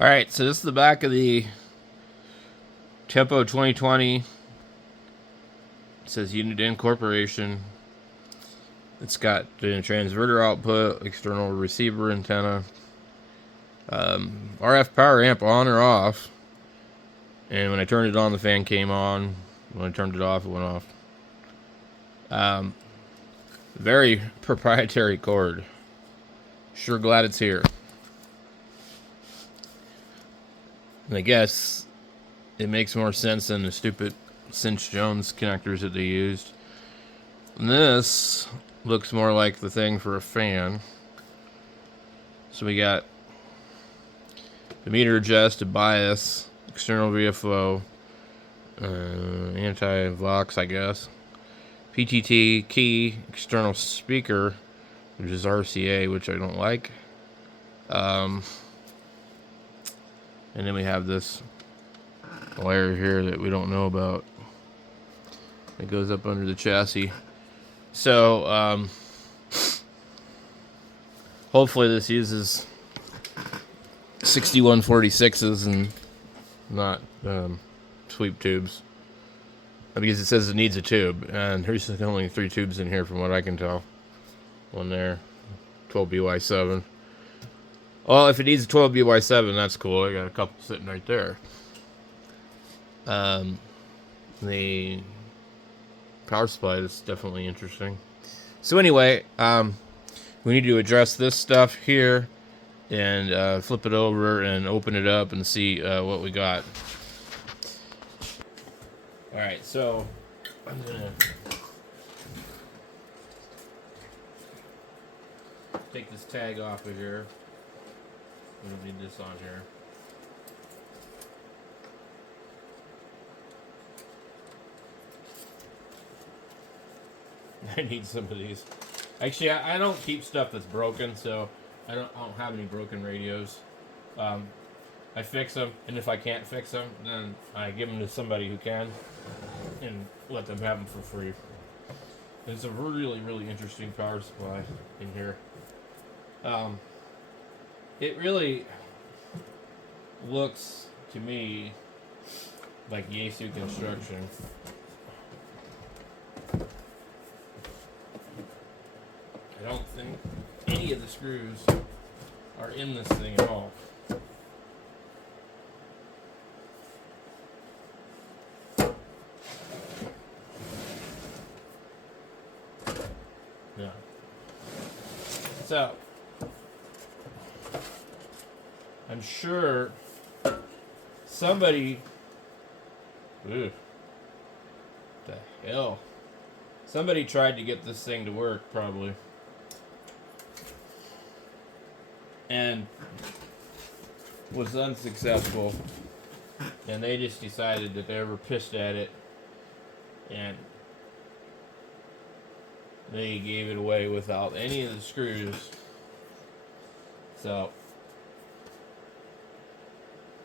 Alright, so this is the back of the Tempo 2020. It says unit incorporation. It's got the transverter output, external receiver antenna, RF power amp on or off. And when I turned it on, the fan came on. When I turned it off, it went off. Very proprietary cord. Sure glad it's here. And I guess it makes more sense than the stupid Cinch Jones connectors that they used. And this looks more like the thing for a fan. So we got the meter adjust, a bias, external VFO, anti-vox, I guess, PTT, key, external speaker, which is RCA, which I don't like. And then we have this wire here that we don't know about. It goes up under the chassis. So, hopefully this uses 6146s and not sweep tubes. Because it says it needs a tube, and there's only 3 tubes in here from what I can tell. One there, 12BY7. Well, if it needs a 12BY7, that's cool. I got a couple sitting right there. The power supply is definitely interesting. So anyway, we need to address this stuff here and flip it over and open it up and see what we got. Alright, so I'm gonna take this tag off of here. We don't need this on here. I need some of these. Actually, I don't keep stuff that's broken, so I don't have any broken radios. I fix them, and if I can't fix them, then I give them to somebody who can, and let them have them for free. It's a really, really interesting power supply in here. It really looks to me like Yaesu construction. I don't think any of the screws are in this thing at all. Yeah. So, I'm sure somebody... Ooh. What the hell? Somebody tried to get this thing to work, probably. And was unsuccessful. And they just decided that they were pissed at it. And they gave it away without any of the screws. So,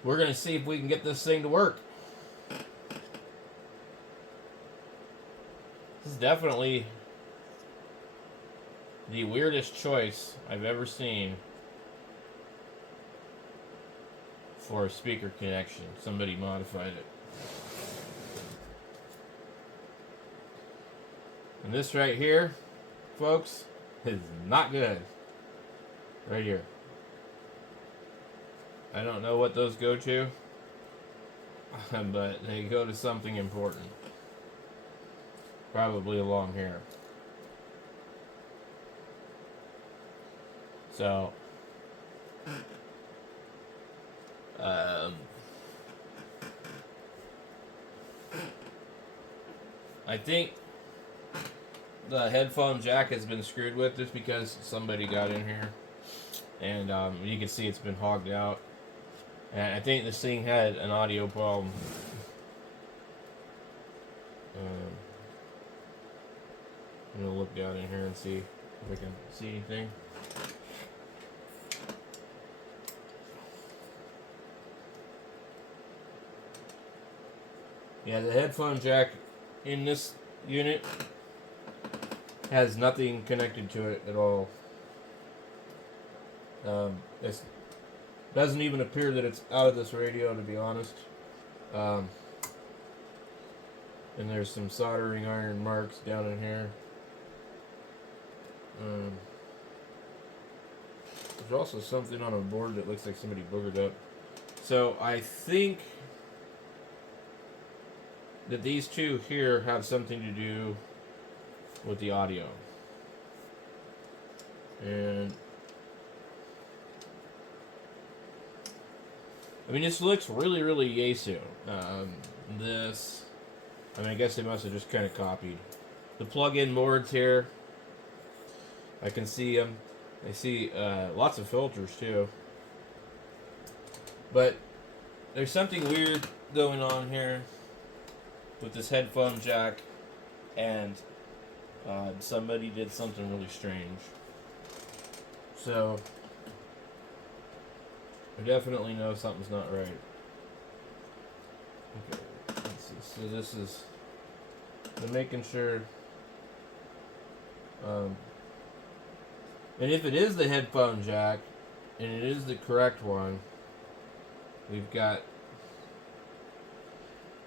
we're going to see if we can get this thing to work. This is definitely the weirdest choice I've ever seen for a speaker connection. Somebody modified it. And this right here, folks, is not good. Right here. I don't know what those go to, but they go to something important. Probably along here. So, I think the headphone jack has been screwed with just because somebody got in here. And you can see it's been hogged out. And I think this thing had an audio problem. I'm going to look down in here and see if I can see anything. Yeah, the headphone jack in this unit has nothing connected to it at all. Doesn't even appear that it's out of this radio, to be honest. And there's some soldering iron marks down in here. There's also something on a board that looks like somebody boogered up. So I think that these two here have something to do with the audio. And I mean, this looks really, really Yaesu. I guess they must have just kind of copied. The plug-in boards here, I can see them. I see lots of filters too. But there's something weird going on here with this headphone jack, and somebody did something really strange. So I definitely know something's not right. Okay, let's see. So this is, I'm making sure. And if it is the headphone jack, and it is the correct one, we've got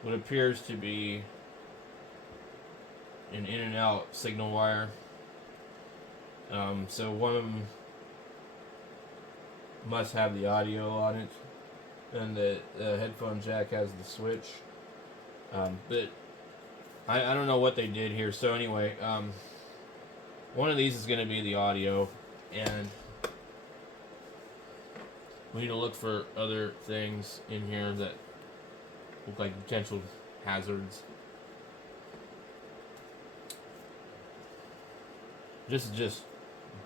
what appears to be an in and out signal wire. So one of them must have the audio on it, and the headphone jack has the switch. But I don't know what they did here. So anyway, one of these is going to be the audio, and we need to look for other things in here that look like potential hazards. This is just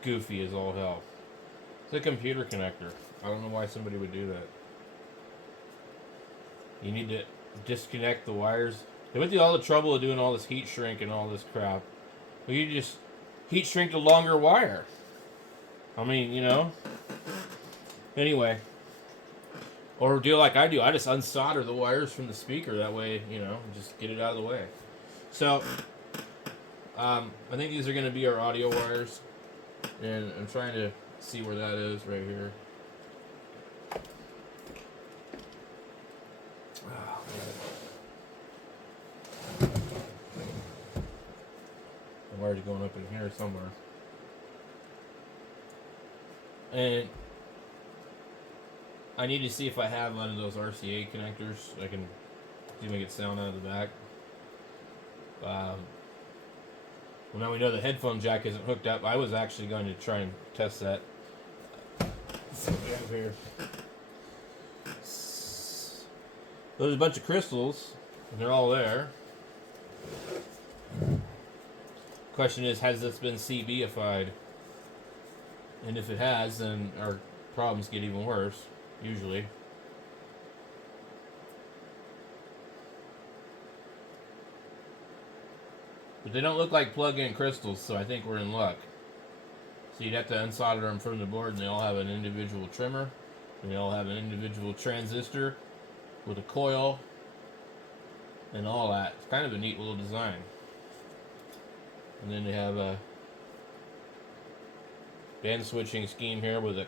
goofy as all hell. It's a computer connector. I don't know why somebody would do that. You need to disconnect the wires. They went through all the trouble of doing all this heat shrink and all this crap. Well, you just heat shrink the longer wire. I mean, you know. Anyway. Or do like I do. I just unsolder the wires from the speaker. That way, you know, just get it out of the way. So, I think these are going to be our audio wires. And I'm trying to see where that is right here. Oh, the wires are going up in here somewhere. And I need to see if I have one of those RCA connectors. I can see if I get sound out of the back. Well, now we know the headphone jack isn't hooked up. I was actually going to try and test that. Let's see what we have here. There's a bunch of crystals, and they're all there. Question is, has this been CB-ified? And if it has, then our problems get even worse, usually. But they don't look like plug-in crystals, so I think we're in luck. So you'd have to unsolder them from the board, and they all have an individual trimmer, and they all have an individual transistor with a coil, and all that. It's kind of a neat little design. And then they have a band switching scheme here with a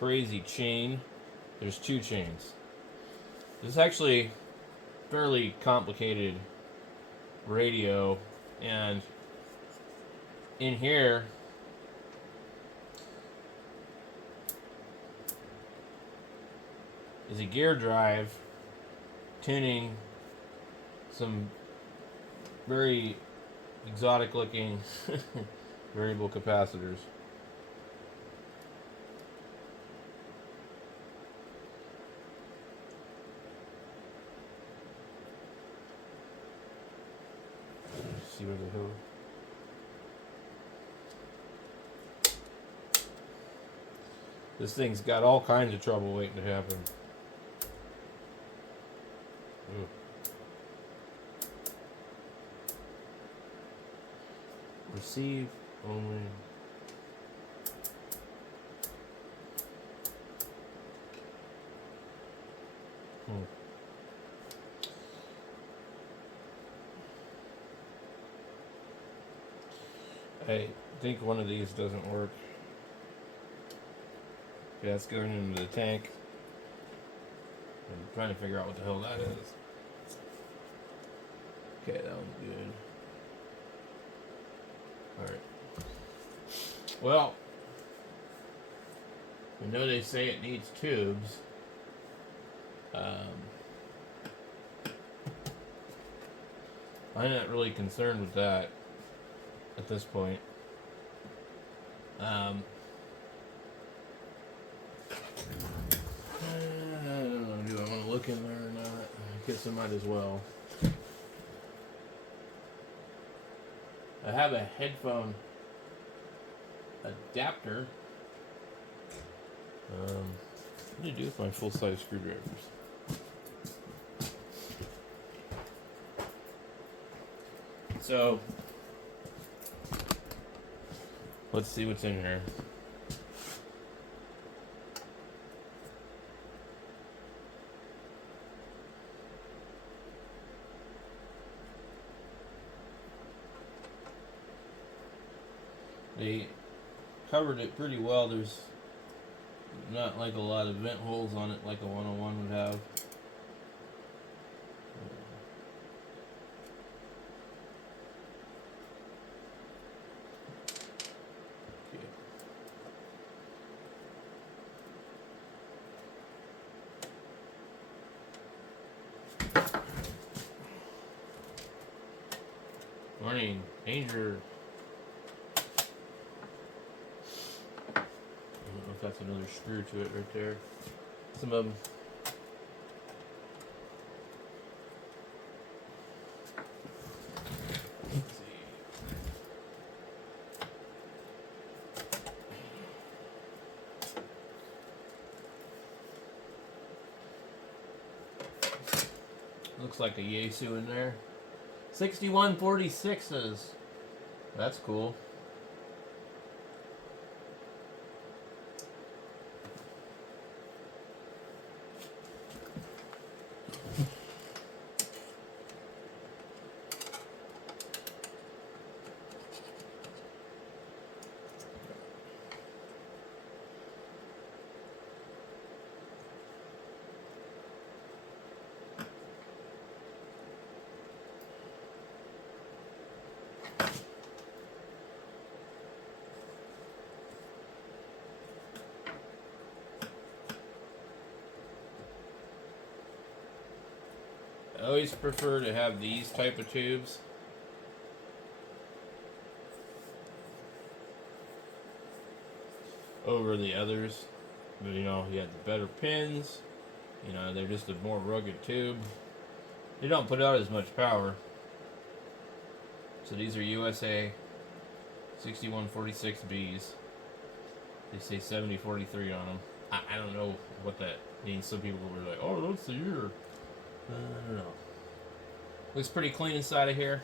crazy chain. There's two chains. This is actually fairly complicated radio, and in here is a gear drive tuning some very exotic looking variable capacitors. See where the hell. This thing's got all kinds of trouble waiting to happen. Ooh. Receive only. I think one of these doesn't work. Yeah, it's going into the tank. trying to figure out what the hell that is. Okay, that one's good. Alright. Well, I know they say it needs tubes. I'm not really concerned with that at this point. I don't know, do I want to look in there or not? I guess I might as well. I have a headphone adapter. What do you do with my full-size screwdrivers? So, let's see what's in here. They covered it pretty well. There's not like a lot of vent holes on it like a 101 would have. Warning, danger. I don't know if that's another screw to it right there. Some of them. Let's see. Looks like a Yaesu in there. 6146s. That's cool. I always prefer to have these type of tubes. Over the others. But, you know, you have the better pins. You know, they're just a more rugged tube. They don't put out as much power. So these are USA 6146Bs. They say 7043 on them. I don't know what that means. Some people were like, oh, that's the year. I don't know. Looks pretty clean inside of here.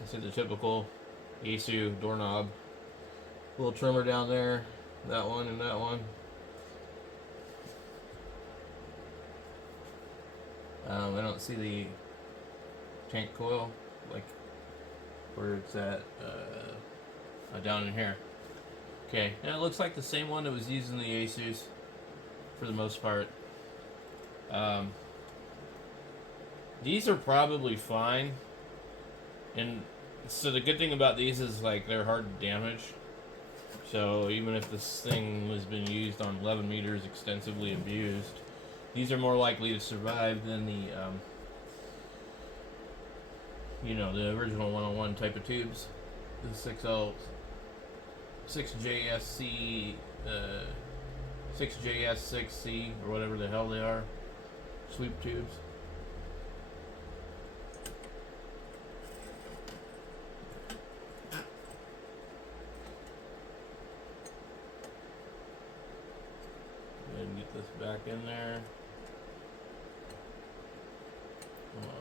This is the typical Yaesu doorknob. Little trimmer down there. That one and that one. I don't see the tank coil, like where it's at, down in here. Okay, and it looks like the same one that was used in the Yaesus for the most part. These are probably fine, and so the good thing about these is like they're hard to damage. So even if this thing has been used on 11 meters, extensively abused, these are more likely to survive than the you know, the original 101 type of tubes, the 6JSC 6JS6C or whatever the hell they are, sweep tubes. Go ahead and get this back in there. Come on.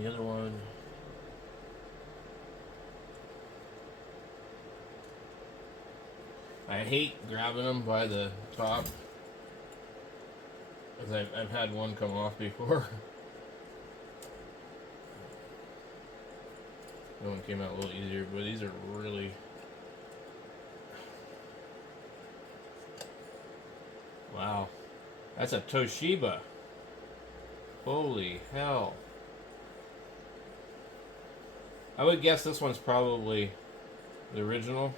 The other one, I hate grabbing them by the top 'Cause I've had one come off before. That one came out a little easier, but these are really... Wow. That's a Toshiba. Holy hell. I would guess this one's probably the original.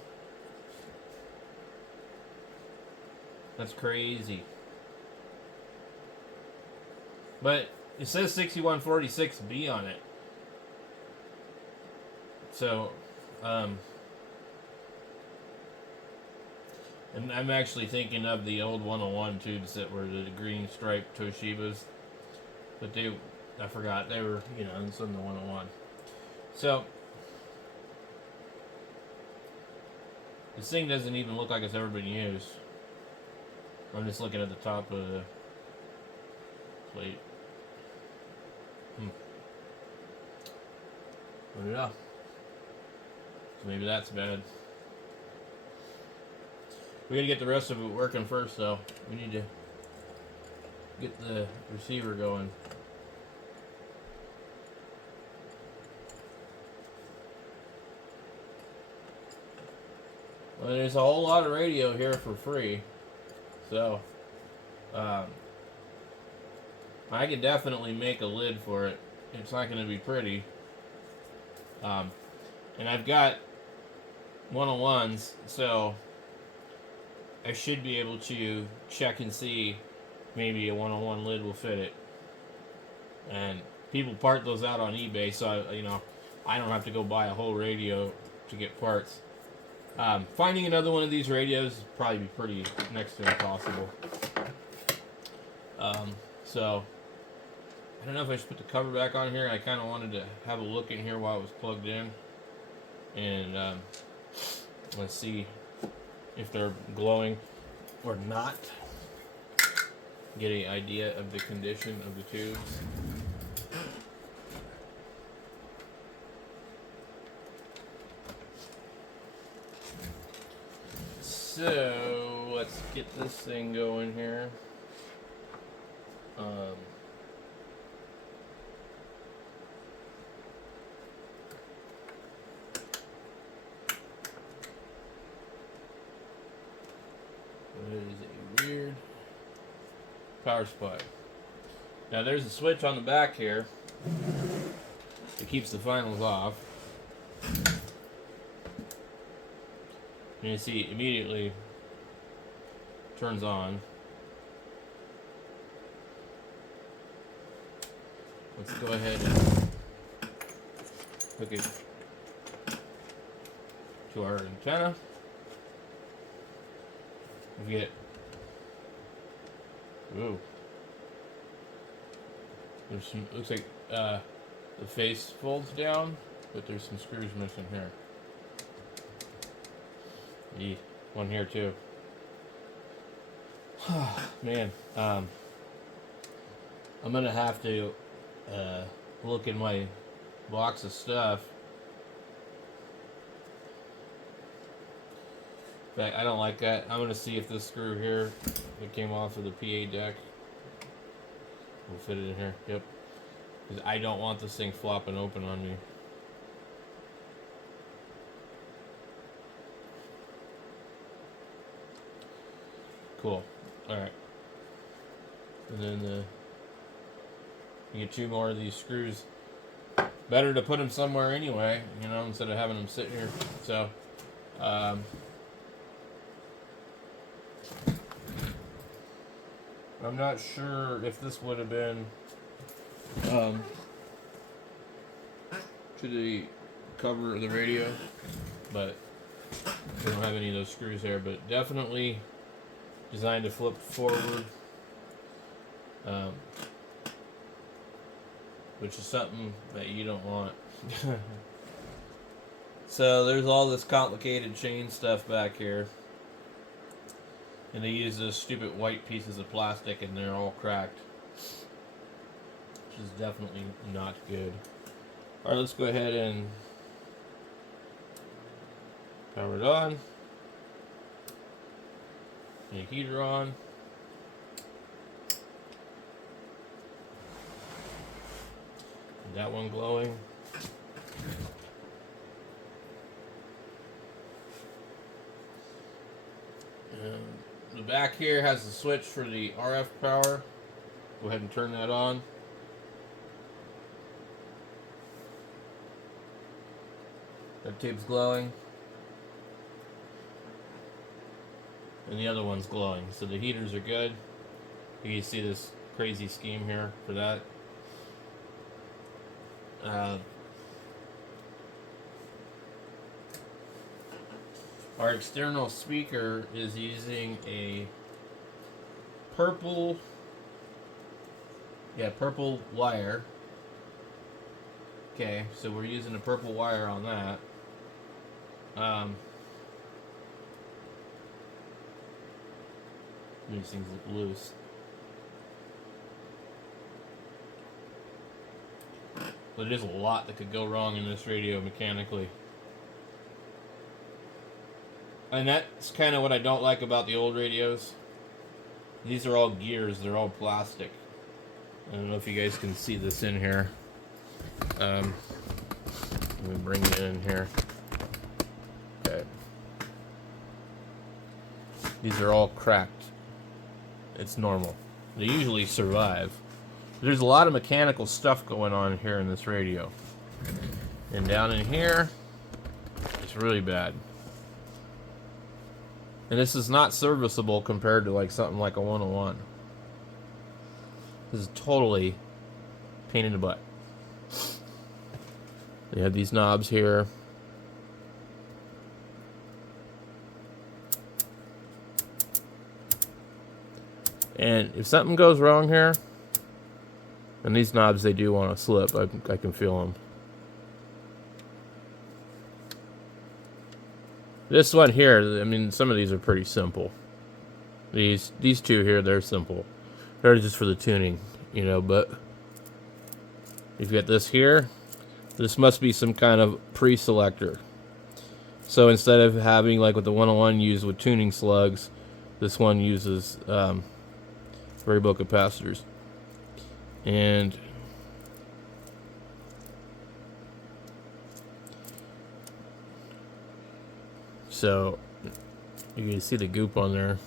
That's crazy. But it says 6146B on it. So, and I'm actually thinking of the old 101 tubes that were the green striped Toshibas. But I forgot, they were, this one the 101. So, this thing doesn't even look like it's ever been used. I'm just looking at the top of the plate. Yeah. So maybe that's bad. We gotta get the rest of it working first, though. We need to get the receiver going. Well, there's a whole lot of radio here for free, so I could definitely make a lid for it. It's not going to be pretty. And I've got 101s, so I should be able to check and see maybe a 101 lid will fit it. And people part those out on eBay, so I don't have to go buy a whole radio to get parts. Finding another one of these radios would probably be pretty next to impossible. So I don't know if I should put the cover back on here. I kind of wanted to have a look in here while it was plugged in, and let's see if they're glowing or not. Get an idea of the condition of the tubes. So let's get this thing going here. What is a weird power supply? Now there's a switch on the back here that keeps the finals off. And you see, immediately turns on. Let's go ahead and hook it to our antenna. We get, ooh, there's some, looks like the face folds down, but there's some screws missing here. One here too. Man, I'm gonna have to look in my box of stuff. In fact, I don't like that. I'm gonna see if this screw here that came off of the PA deck will fit it in here. Yep. Because I don't want this thing flopping open on me. Cool. Alright. And then you get two more of these screws. Better to put them somewhere anyway, instead of having them sitting here. So, I'm not sure if this would have been to the cover of the radio, but we don't have any of those screws there, but definitely designed to flip forward, which is something that you don't want. So there's all this complicated chain stuff back here, and they use those stupid white pieces of plastic and they're all cracked, which is definitely not good. Alright, let's go ahead and power it on. The heater on. that one glowing. The back here has the switch for the RF power. Go ahead and turn that on. That tape's glowing. And the other one's glowing. So the heaters are good. You can see this crazy scheme here for that. Our external speaker is using a purple wire. Okay, so we're using a purple wire on that. These things look loose. But there's a lot that could go wrong in this radio mechanically. And that's kind of what I don't like about the old radios. These are all gears, they're all plastic. I don't know if you guys can see this in here. Let me bring it in here. Okay. These are all cracked. It's normal. They usually survive. There's a lot of mechanical stuff going on here in this radio. And down in here, it's really bad. And this is not serviceable compared to like something like a 101. This is totally pain in the butt. They have these knobs here. And if something goes wrong here, and these knobs, they do want to slip. I can feel them. This one here, I mean, some of these are pretty simple. These two here, they're simple. They're just for the tuning, you know, but you've got this here. This must be some kind of pre-selector. So instead of having, like what the 101 used with tuning slugs, this one uses variable capacitors. And so you can see the goop on there.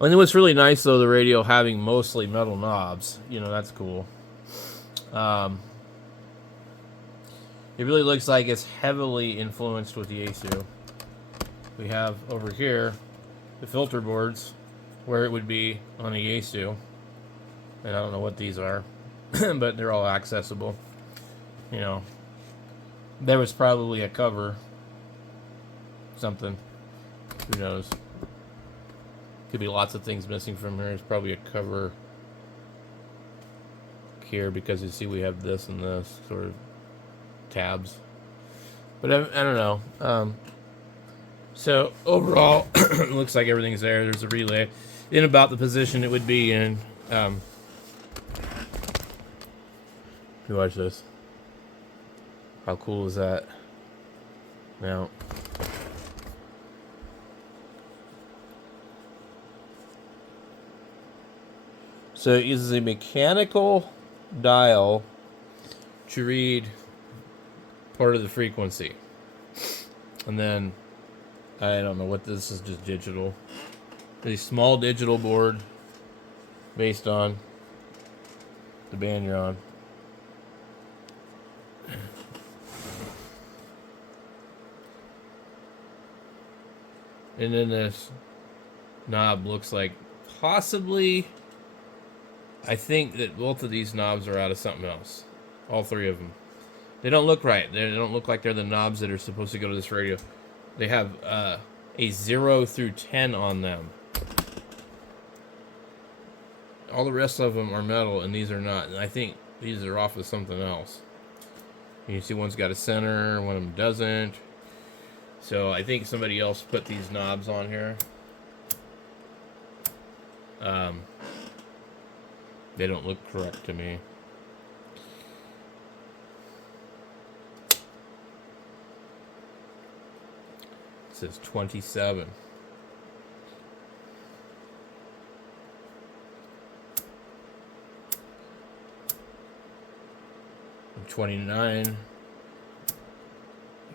And what's really nice though, the radio having mostly metal knobs, you know, that's cool. It really looks like it's heavily influenced with the Yaesu. We have over here the filter boards where it would be on a Yaesu. And I don't know what these are, but they're all accessible. You know, there was probably a cover, something. Who knows? Could be lots of things missing from here. There's probably a cover here because you see we have this and this sort of tabs. But I don't know. So overall, it looks like everything's there. There's a relay in about the position it would be in. You watch this. How cool is that? Now, so it uses a mechanical dial to read part of the frequency. And then, I don't know what this is, just digital. A small digital board based on the band you're on. And then this knob looks like possibly, I think that both of these knobs are out of something else. All three of them. They don't look right. They don't look like they're the knobs that are supposed to go to this radio. They have a 0 through 10 on them. All the rest of them are metal, and these are not. And I think these are off of something else. You see one's got a center, one of them doesn't. So I think somebody else put these knobs on here. They don't look correct to me. It says 27. 29.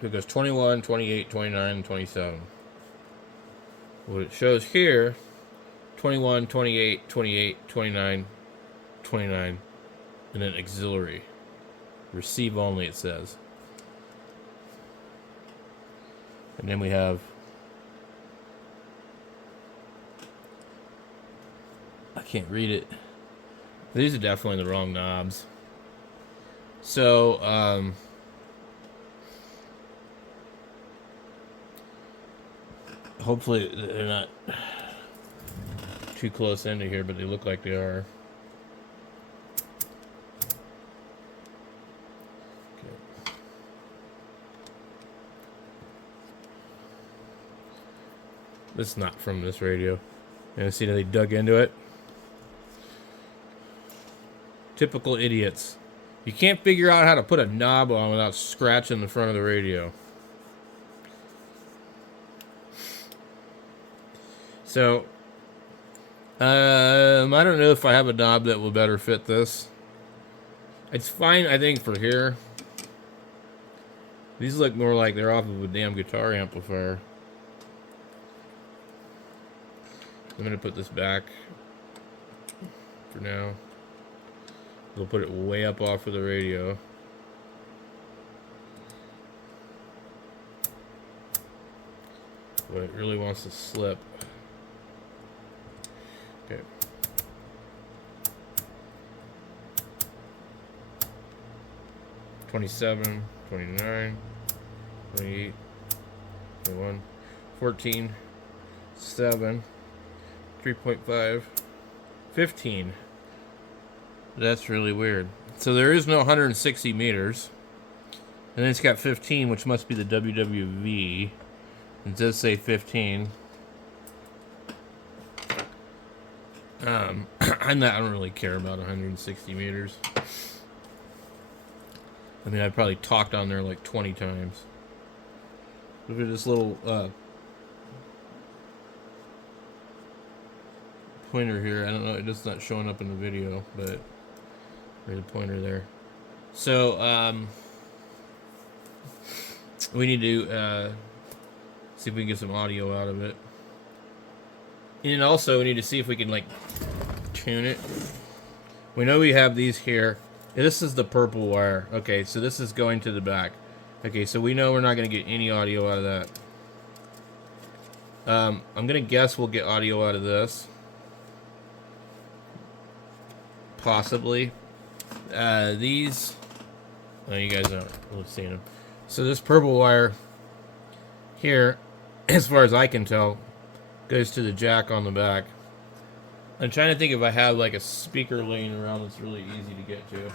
It goes 21, 28, 29, 27. What it shows here, 21, 28, 28, 29, 29, and then auxiliary. Receive only, it says. And then we have, I can't read it. These are definitely the wrong knobs. So, hopefully they're not too close into here, but they look like they are. Okay. This is not from this radio. And see that they dug into it? Typical idiots. You can't figure out how to put a knob on without scratching the front of the radio. So, I don't know if I have a knob that will better fit this. It's fine, I think, for here. These look more like they're off of a damn guitar amplifier. I'm going to put this back for now. We'll put it way up off of the radio. But it really wants to slip. Okay. $27, $29, $28, $21, $14, $7, $3.5, $15. That's really weird. So there is no 160 meters. And then it's got 15, which must be the WWV. It does say 15. I don't really care about 160 meters. I mean, I probably talked on there like 20 times. Look at this little pointer here. I don't know, it's not showing up in the video, but there's a pointer there. So, we need to see if we can get some audio out of it. And also, we need to see if we can, like, tune it. We know we have these here. This is the purple wire. Okay, so this is going to the back. Okay, so we know we're not going to get any audio out of that. I'm going to guess we'll get audio out of this. Possibly. These... Oh, you guys aren't seeing them. So this purple wire here, as far as I can tell, goes to the jack on the back. I'm trying to think if I have like a speaker laying around that's really easy to get to,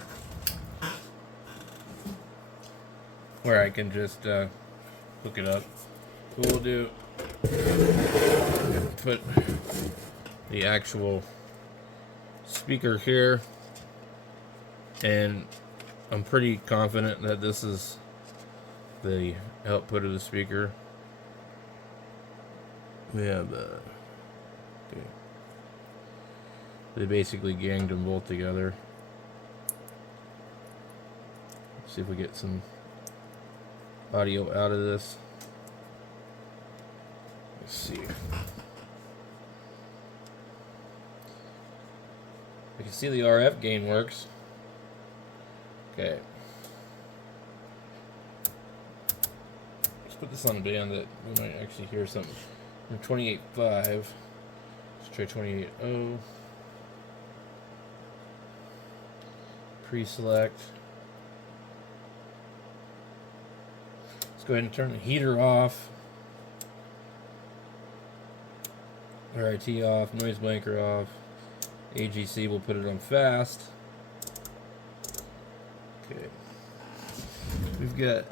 where I can just hook it up. So we'll do, put the actual speaker here, and I'm pretty confident that this is the output of the speaker. We have okay. They basically ganged them both together. Let's see if we get some audio out of this. Let's see. I can see the RF gain works. Okay. Let's put this on a band that we might actually hear something. 28.5. Let's try 28.0. Pre-select. Let's go ahead and turn the heater off. RIT off. Noise blanker off. AGC, we'll put it on fast. Okay. We've got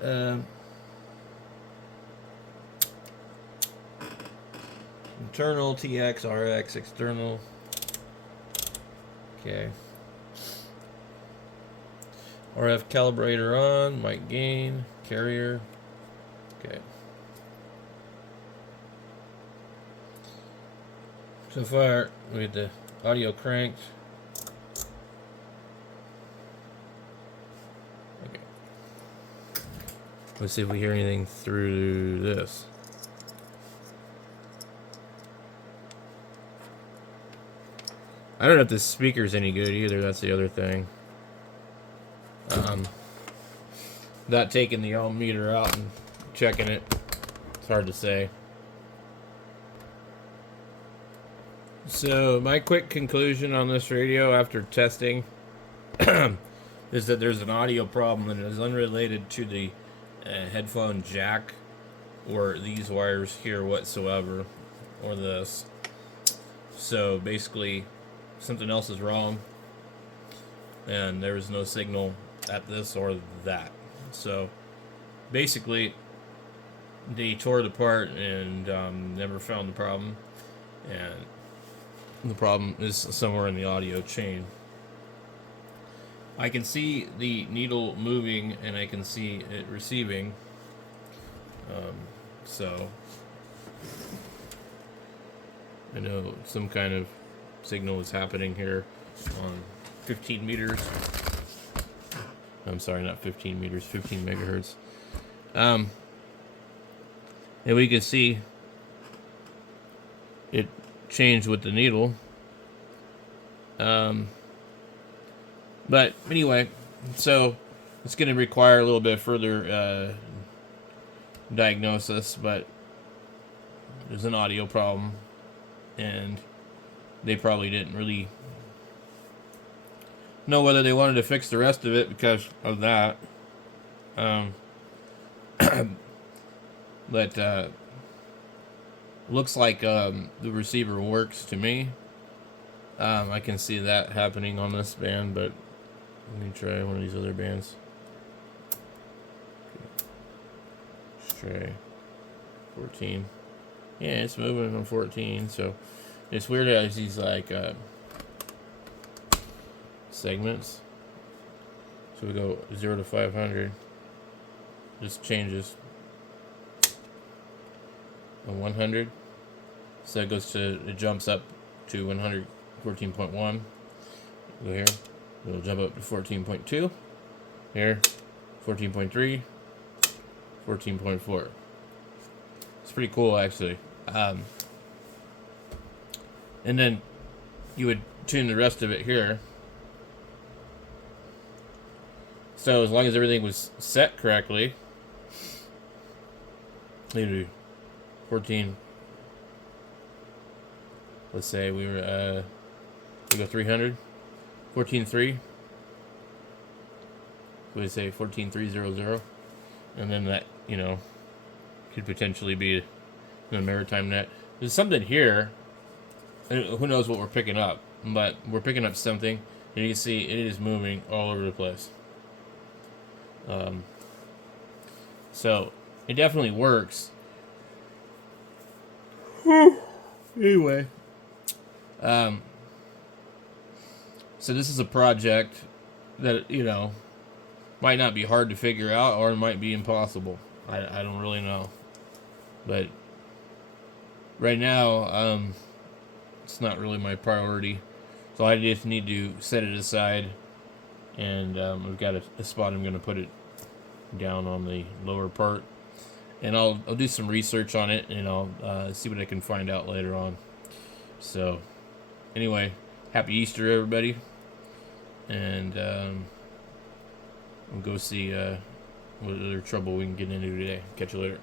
internal, TX, RX, external. Okay. RF calibrator on, mic gain, carrier. Okay. So far, we had the audio cranked. Okay. Let's see if we hear anything through this. I don't know if this speaker's any good either. That's the other thing. Not taking the ohm meter out and checking it. It's hard to say. So my quick conclusion on this radio after testing is that there's an audio problem that is unrelated to the headphone jack or these wires here whatsoever, or this. So basically something else is wrong and there was no signal at this or that. So basically they tore it apart and never found the problem, and the problem is somewhere in the audio chain. I can see the needle moving and I can see it receiving. So I know some kind of signal is happening here on 15 meters. I'm sorry, not 15 meters, 15 megahertz. And we can see it changed with the needle. But anyway, so it's going to require a little bit further diagnosis, but there's an audio problem, and they probably didn't really know whether they wanted to fix the rest of it because of that. But looks like the receiver works to me. I can see that happening on this band, but let me try one of these other bands. Let's try 14. Yeah, it's moving on 14, so it's weird how these like segments. So we go 0 to 500. Just changes on 100. So it jumps up to 114.1. Go here. It'll jump up to 14.2. Here, 14.3, 14.4. It's pretty cool, actually. And then you would tune the rest of it here. So as long as everything was set correctly, maybe 14. Let's say we were we go 300, 14.3. We would say 14.300, and then that, you know, could potentially be a maritime net. There's something here. Who knows what we're picking up, but we're picking up something, and you can see it is moving all over the place. So it definitely works. Anyway, so this is a project that, you know, might not be hard to figure out, or it might be impossible. I don't really know, but right now, it's not really my priority. So I just need to set it aside, and I've got a spot I'm going to put it down on the lower part, and I'll do some research on it, and I'll see what I can find out later on. So anyway, happy Easter, everybody, and we'll go see what other trouble we can get into today. Catch you later.